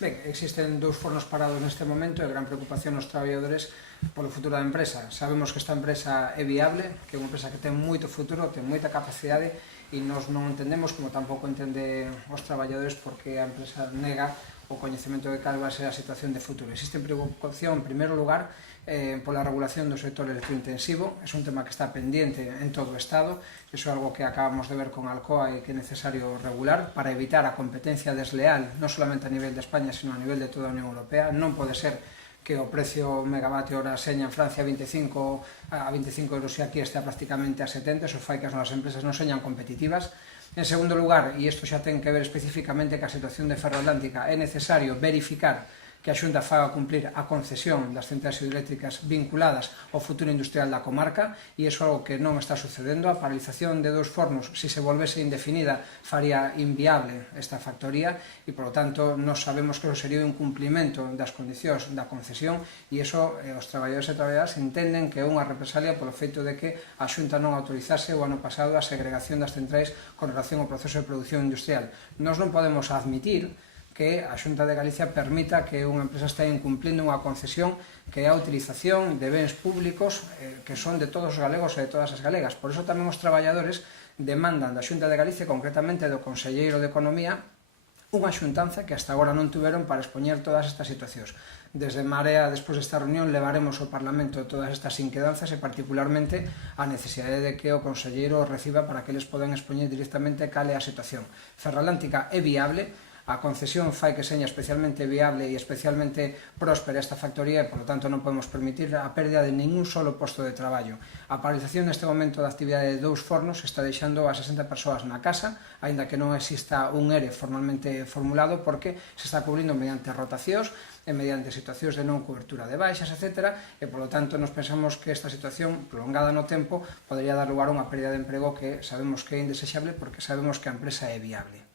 Ben, existen dous fornos parados neste momento e gran preocupación nos traballadores polo futuro da empresa. Sabemos que esta empresa é viable, que é unha empresa que ten moito futuro, ten moita capacidade e nós non entendemos, como tampouco entende os traballadores, porque a empresa nega o coñecemento de cal vai ser a situación de futuro. Existe preocupación, en primeiro lugar, pola regulación do sector electrointensivo. É un tema que está pendiente en todo o Estado. Iso é algo que acabamos de ver con Alcoa e que é necesario regular para evitar a competencia desleal, non solamente a nivel de España, sino a nivel de toda a Unión Europea. Non pode ser que o precio megavatio hora seña en Francia a 25 euros e aquí está prácticamente a 70, eso fai que as novas empresas non señan competitivas. En segundo lugar, e isto xa ten que ver especificamente ca situación de Ferroatlántica, é necesario verificar que a Xunta faga cumplir a concesión das centrais hidroeléctricas vinculadas ao futuro industrial da comarca, e iso é algo que non está sucedendo. A paralización de dous fornos, se se volvese indefinida, faría inviable esta factoría e, por lo tanto, nós sabemos que eso sería un incumplimento das condicións da concesión e iso os traballadores e traballadoras entenden que é unha represalia polo feito de que a Xunta non autorizase o ano pasado a segregación das centrais con relación ao proceso de produción industrial. Nós non podemos admitir que a Xunta de Galicia permita que unha empresa estea incumplindo unha concesión que é a utilización de bens públicos que son de todos os galegos e de todas as galegas. Por iso tamén os traballadores demandan da Xunta de Galicia, concretamente do Conselleiro de Economía, unha xuntanza que hasta agora non tuveron para expoñer todas estas situacións. Desde Marea, despois desta reunión, levaremos ao Parlamento todas estas inquedanzas e particularmente a necesidade de que o Conselleiro reciba para que eles podan expoñer directamente cal é a situación. Ferroatlántica é viable, a concesión fai que seña especialmente viable e especialmente próspera esta factoría e, por lo tanto, non podemos permitir a pérdida de ningún solo posto de traballo. A paralización neste momento da actividade de dous fornos está deixando a 60 persoas na casa, aínda que non exista un ERE formalmente formulado, porque se está cubrindo mediante rotacións e mediante situacións de non cobertura de baixas, etc. E, por lo tanto, nos pensamos que esta situación prolongada no tempo podría dar lugar a unha pérdida de emprego que sabemos que é indesexable porque sabemos que a empresa é viable.